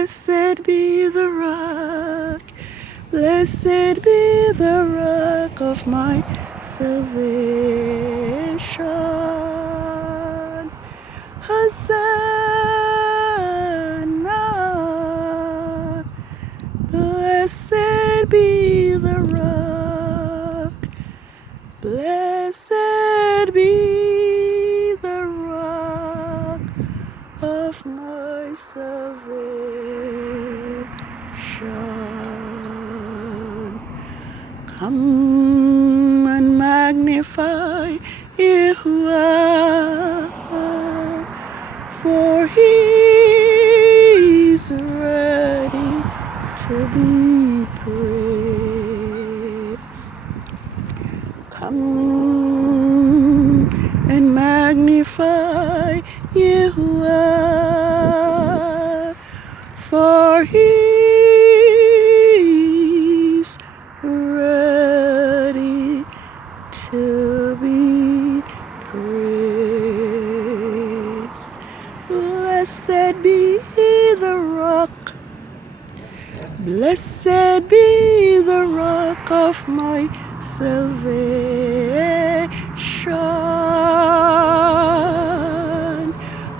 Blessed be the rock, blessed be the rock of my salvation. Hosanna, blessed be the rock, blessed be the rock of my salvation. Come and magnify Yahuwah, for he is ready to be praised. Come and magnify Yahuwah, for he is ready to be praised. Blessed be the rock, blessed be the rock of my salvation.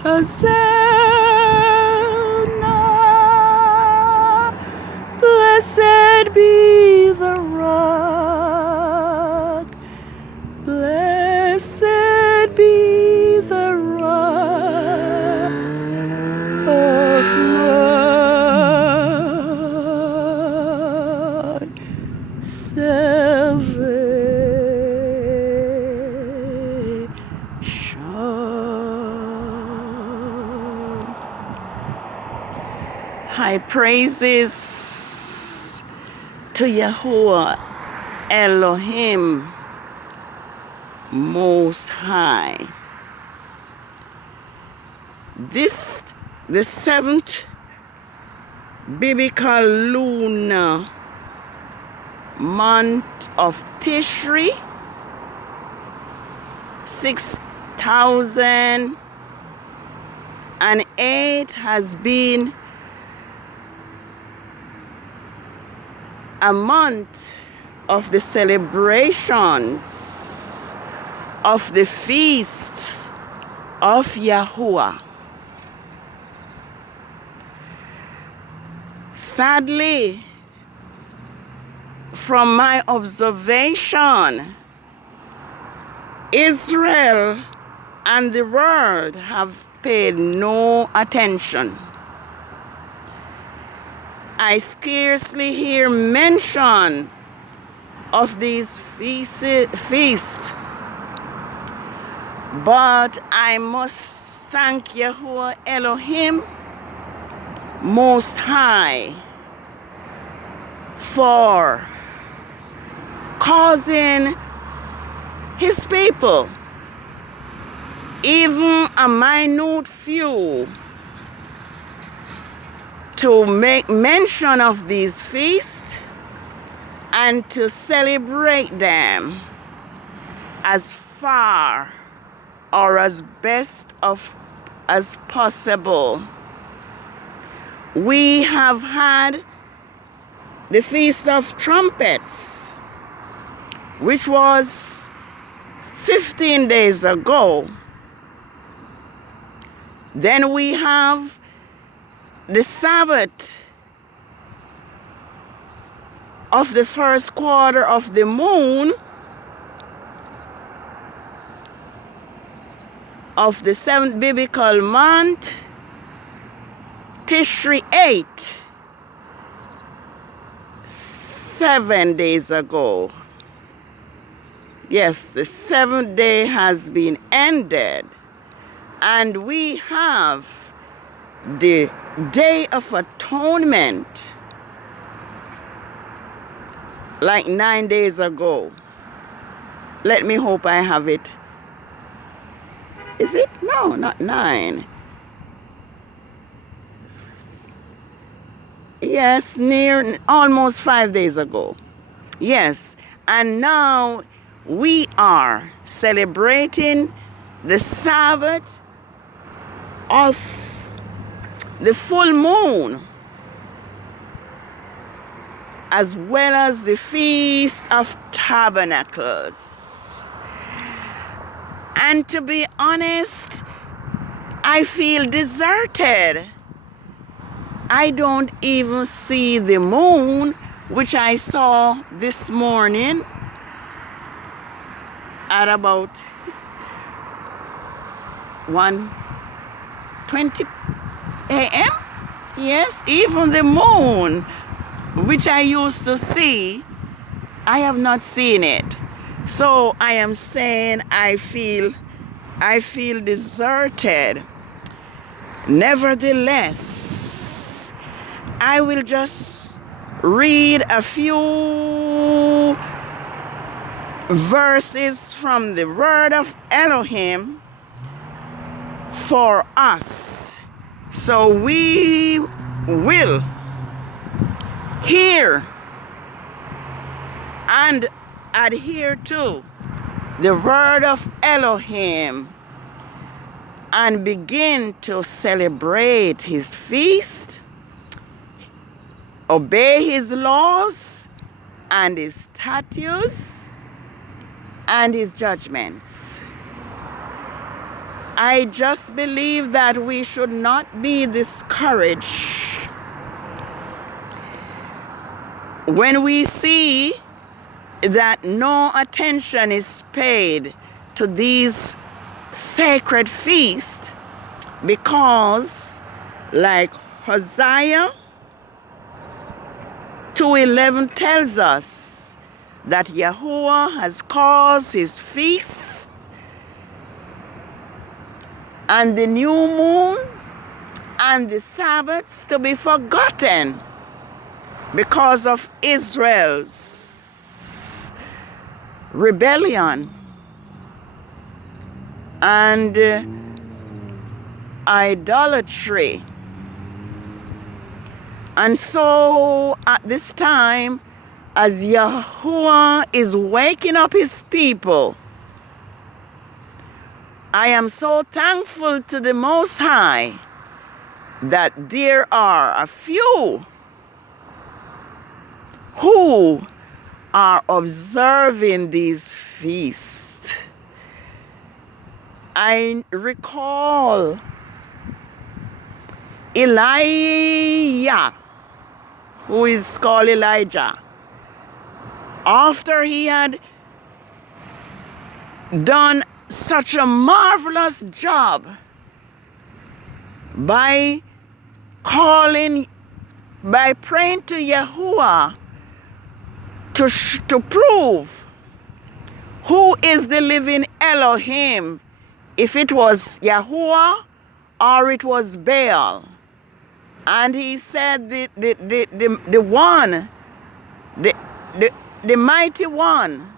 Hosanna, blessed be the rock, blessed be the rock of my salvation. High praises to Yahuwah Elohim Most High. This, the 7th biblical lunar month of Tishri, 6008 has been a month of the celebrations of the feasts of Yahuwah. Sadly, from my observation, Israel and the world have paid no attention. I scarcely hear mention of these feasts, but I must thank Yahuwah Elohim Most High for causing his people, even a minute few, to make mention of these feasts and to celebrate them as far or as best as possible. We have had the Feast of Trumpets, which was 15 days ago. Then we have the Sabbath of the first quarter of the moon of the 7th biblical month, Tishri 8, 7 days ago. Yes, the 7th day has been ended, and we have the Day of Atonement, like 9 days ago. Let me hope I have it. Is it? No, not 9. Yes, near almost 5 days ago. Yes, and now we are celebrating the Sabbath of the full moon as well as the Feast of Tabernacles. And to be honest, I feel deserted. I don't even see the moon, which I saw this morning at about 1:20 a.m. Yes, even the moon, which I used to see, I have not seen it. So I am saying I feel deserted. Nevertheless, I will just read a few verses from the word of Elohim for us, so we will hear and adhere to the word of Elohim and begin to celebrate his feast, obey his laws and his statutes and his judgments. I just believe that we should not be discouraged when we see that no attention is paid to these sacred feasts, because like Hosea 2:11 tells us that Yahuwah has caused his feast and the new moon and the Sabbaths to be forgotten because of Israel's rebellion and idolatry. And so at this time, as Yahuwah is waking up his people, I am so thankful to the Most High that there are a few who are observing these feasts. I recall Elijah, who is called Elijah, after he had done such a marvelous job by praying to Yahuwah to prove who is the living Elohim, if it was Yahuwah or it was Baal. And he said the mighty one,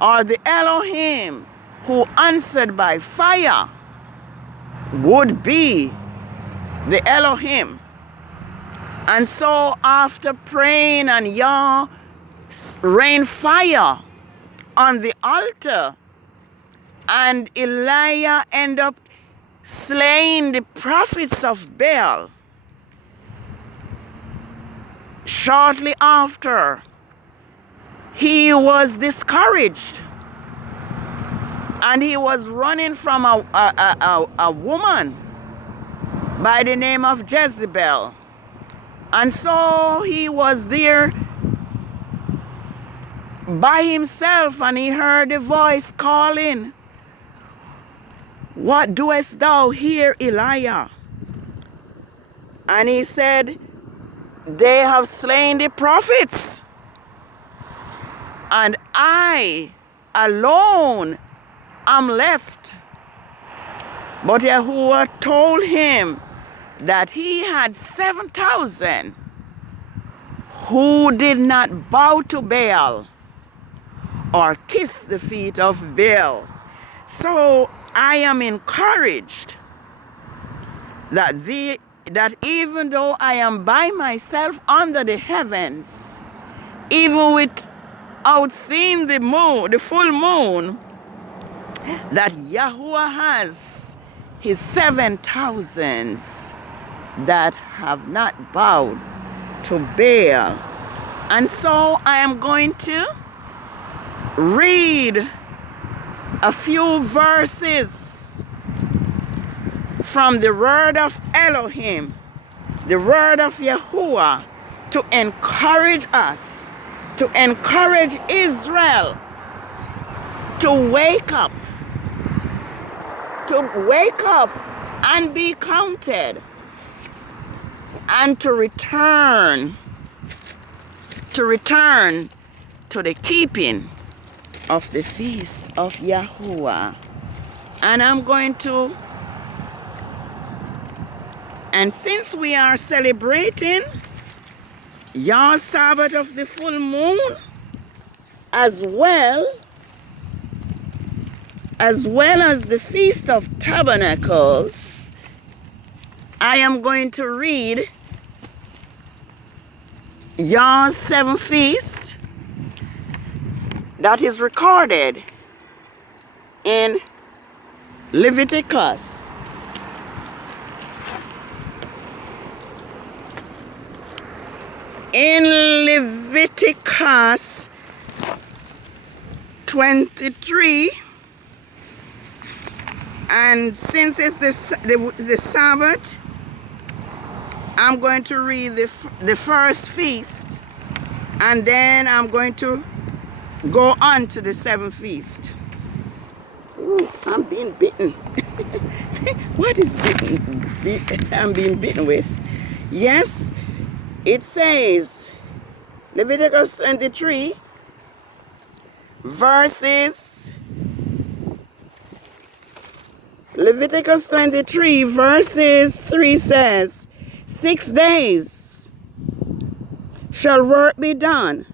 or the Elohim who answered by fire, would be the Elohim. And so after praying and Yah rained fire on the altar, and Elijah ended up slaying the prophets of Baal, shortly after, he was discouraged. And he was running from a woman by the name of Jezebel. And so he was there by himself, and he heard a voice calling, "What doest thou here, Elijah?" And he said, "They have slain the prophets, and I alone am left." But Yahuwah told him that he had 7,000 who did not bow to Baal or kiss the feet of Baal. So I am encouraged that even though I am by myself under the heavens, even without seeing the moon, the full moon, that Yahuwah has his 7,000s that have not bowed to Baal And so I am going to read a few verses from the word of Elohim, the word of Yahuwah, to encourage us, to encourage Israel to wake up and be counted, and to return to the keeping of the feast of Yahuwah. And since we are celebrating Yah Sabbath of the full moon, as well as the Feast of Tabernacles, I am going to read Yah's 7th feast that is recorded in Leviticus. In Leviticus 23, and since it's the Sabbath, I'm going to read the first feast, and then I'm going to go on to the 7th feast. Ooh, I'm being bitten. What is bitten? I'm being bitten with? Yes, it says, Leviticus 23, verses 3 says, 6 days shall work be done,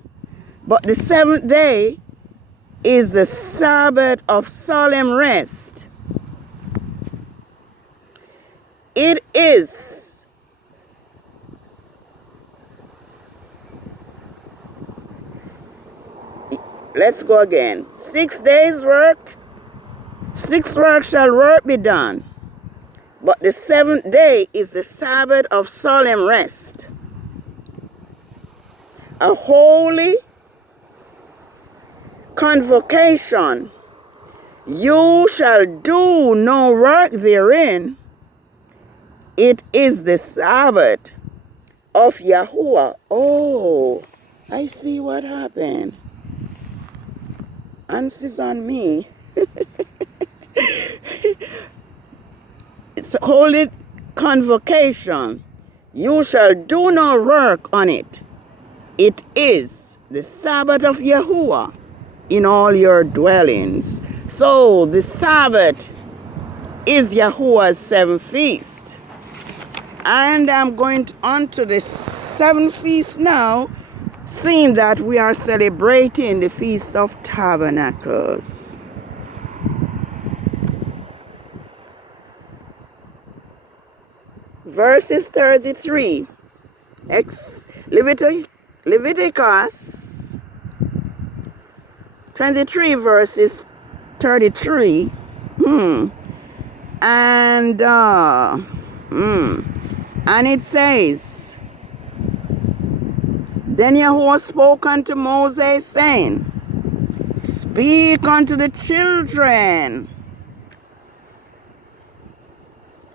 but the 7th day is the Sabbath of solemn rest. It is let's go again. 6 days work, 6 work shall work be done, but the 7th day is the Sabbath of solemn rest, a holy convocation. You shall do no work therein. It is the Sabbath of Yahuwah. Oh, I see what happened. Answers on me. It's a holy convocation. You shall do no work on it. It is the Sabbath of Yahuwah in all your dwellings. So the Sabbath is Yahuwah's 7th feast. And I'm going on to the 7th feast now, seeing that we are celebrating the Feast of Tabernacles. Verses 33, Leviticus 23, verses 33, and it says, Then Yahuwah spoke unto Moses, saying, Speak unto the children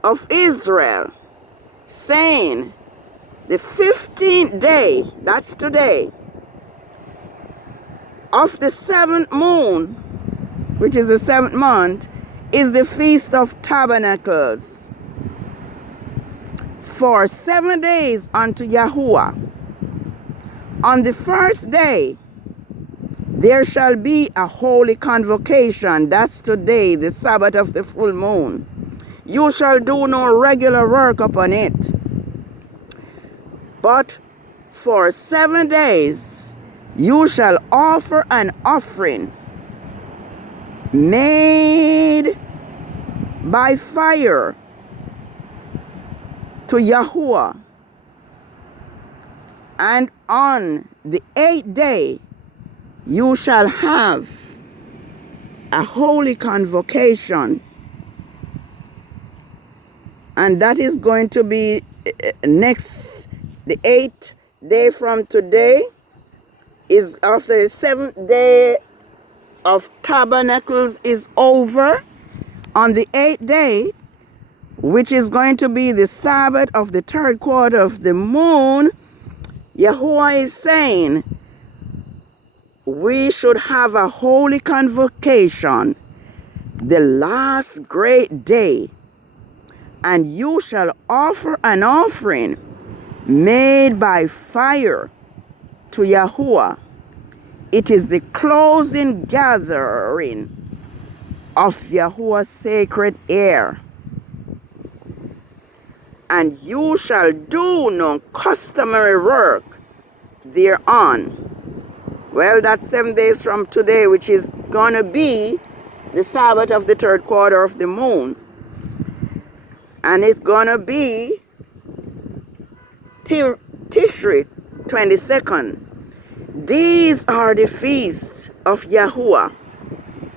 of Israel, saying, the 15th day, that's today, of the 7th moon, which is the 7th month, is the Feast of Tabernacles. For 7 days unto Yahuwah. On the first day, there shall be a holy convocation. That's today, the Sabbath of the full moon. You shall do no regular work upon it. But for 7 days, you shall offer an offering made by fire to Yahuwah. And on the 8th day, you shall have a holy convocation. And that is going to be the 8th day from today. is after the 7th day of Tabernacles is over, on the 8th day, which is going to be the Sabbath of the 3rd quarter of the moon, Yahuwah is saying we should have a holy convocation, the last great day, and you shall offer an offering made by fire to Yahuwah. It is the closing gathering of Yahuwah's sacred air. And you shall do no customary work thereon. Well, that's 7 days from today, which is going to be the Sabbath of the 3rd quarter of the moon. And it's going to be TISHRI 22nd. These are the feasts of Yahuwah,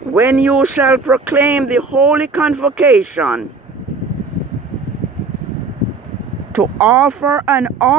when you shall proclaim the holy convocation to offer an offering